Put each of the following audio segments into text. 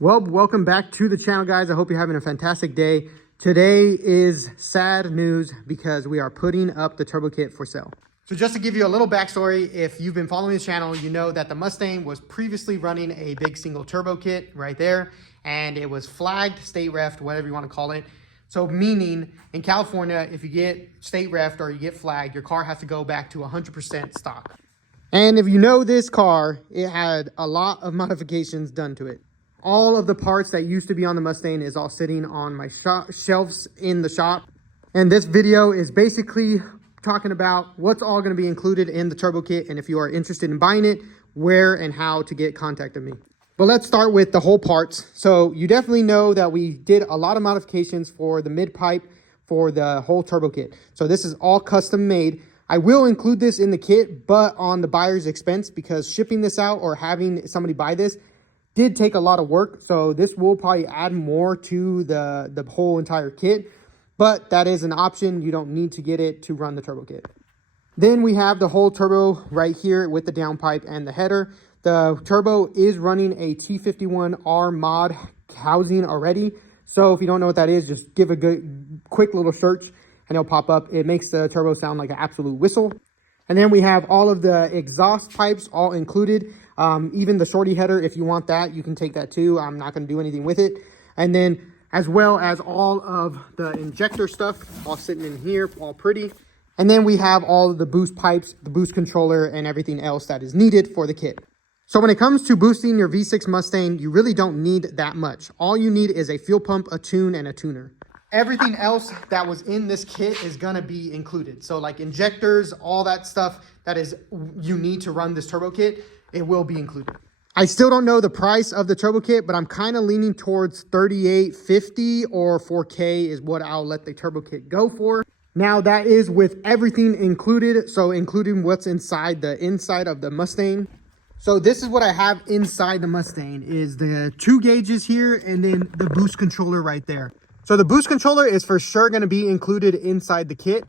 Well, welcome back to the channel, guys. I hope you're having a fantastic day. Today is sad news because we are putting up the turbo kit for sale. So just to give you a little backstory, if you've been following the channel, you know that the Mustang was previously running a big single turbo kit right there, and it was flagged, state refed, whatever you want to call it. So meaning in California, if you get state refed or you get flagged, your car has to go back to 100% stock. And if you know this car, it had a lot of modifications done to it. All of the parts that used to be on the Mustang is all sitting on my shelves in the shop. And this video is basically talking about what's all going to be included in the turbo kit. And if you are interested in buying it, where and how to get contact with me. But let's start with the whole parts. So you definitely know that we did a lot of modifications for the mid pipe for the whole turbo kit. So this is all custom made. I will include this in the kit, but on the buyer's expense, because shipping this out or having somebody buy this did take a lot of work. So this will probably add more to the whole entire kit, but that is an option. You don't need to get it to run the turbo kit. Then we have the whole turbo right here with the downpipe and the header. The turbo is running a T51R mod housing already. So if you don't know what that is, just give a quick little search and it'll pop up. It makes the turbo sound like an absolute whistle. And then we have all of the exhaust pipes all included. Even the shorty header, if you want that, you can take that too. I'm not going to do anything with it. And then as well as all of the injector stuff, all sitting in here, all pretty. And then we have all of the boost pipes, the boost controller, and everything else that is needed for the kit. So when it comes to boosting your V6 Mustang, you really don't need that much. All you need is a fuel pump, a tune, and a tuner. Everything else that was in this kit is going to be included. So like injectors, all that stuff that is you need to run this turbo kit, it will be included. I still don't know the price of the turbo kit, but I'm kind of leaning towards $38.50 or $4K is what I'll let the turbo kit go for. Now that is with everything included, so including what's inside of the Mustang. So this is what I have inside the Mustang is the 2 gauges here and then the boost controller right there. So the boost controller is for sure going to be included inside the kit.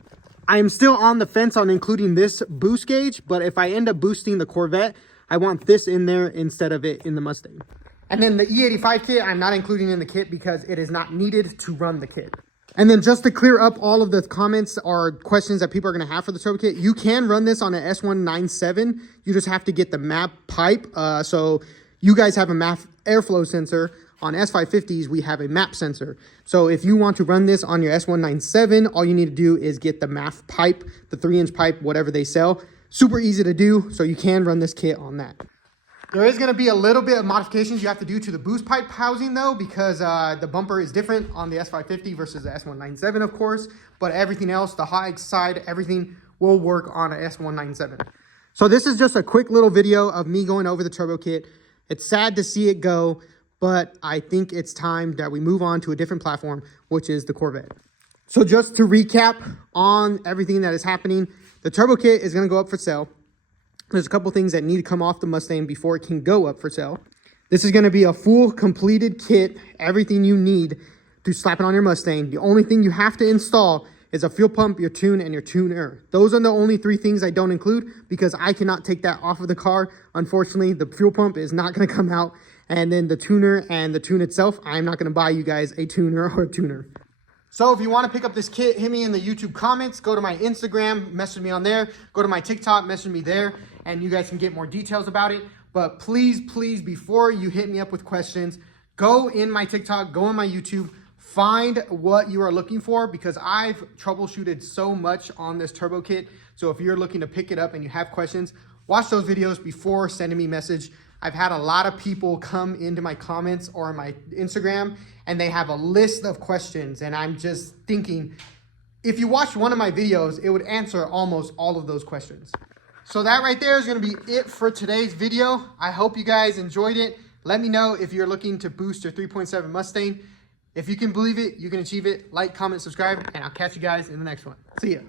I am still on the fence on including this boost gauge, but if I end up boosting the Corvette, I want this in there instead of it in the Mustang. And then the E85 kit, I'm not including in the kit because it is not needed to run the kit. And then just to clear up all of the comments or questions that people are going to have for the turbo kit, you can run this on an S197. You just have to get the MAP pipe. So you guys have a MAP airflow sensor. On S550s, we have a MAP sensor. So if you want to run this on your S197, all you need to do is get the MAP pipe, the 3-inch pipe, whatever they sell. Super easy to do, so you can run this kit on that. There is going to be a little bit of modifications you have to do to the boost pipe housing though, because the bumper is different on the S550 versus the S197, of course. But everything else, the high side, everything will work on an S197. So this is just a quick little video of me going over the turbo kit. It's sad to see it go, but I think it's time that we move on to a different platform, which is the Corvette. So just to recap on everything that is happening, the turbo kit is going to go up for sale. There's a couple things that need to come off the Mustang before it can go up for sale. This is going to be a full completed kit, everything you need to slap it on your Mustang. The only thing you have to install is a fuel pump, your tune, and your tuner. Those are the only 3 things I don't include because I cannot take that off of the car. Unfortunately, the fuel pump is not going to come out. And then the tuner and the tune itself, I'm not going to buy you guys a tuner or a tuner. So if you want to pick up this kit, hit me in the YouTube comments. Go to my Instagram, message me on there. Go to my TikTok, message me there. And you guys can get more details about it. But please, please, before you hit me up with questions, go in my TikTok, go on my YouTube. Find what you are looking for because I've troubleshooted so much on this turbo kit. So if you're looking to pick it up and you have questions, watch those videos before sending me a message. I've had a lot of people come into my comments or my Instagram and they have a list of questions. And I'm just thinking, if you watched one of my videos, it would answer almost all of those questions. So that right there is going to be it for today's video. I hope you guys enjoyed it. Let me know if you're looking to boost your 3.7 Mustang. If you can believe it, you can achieve it. Like, comment, subscribe, and I'll catch you guys in the next one. See ya.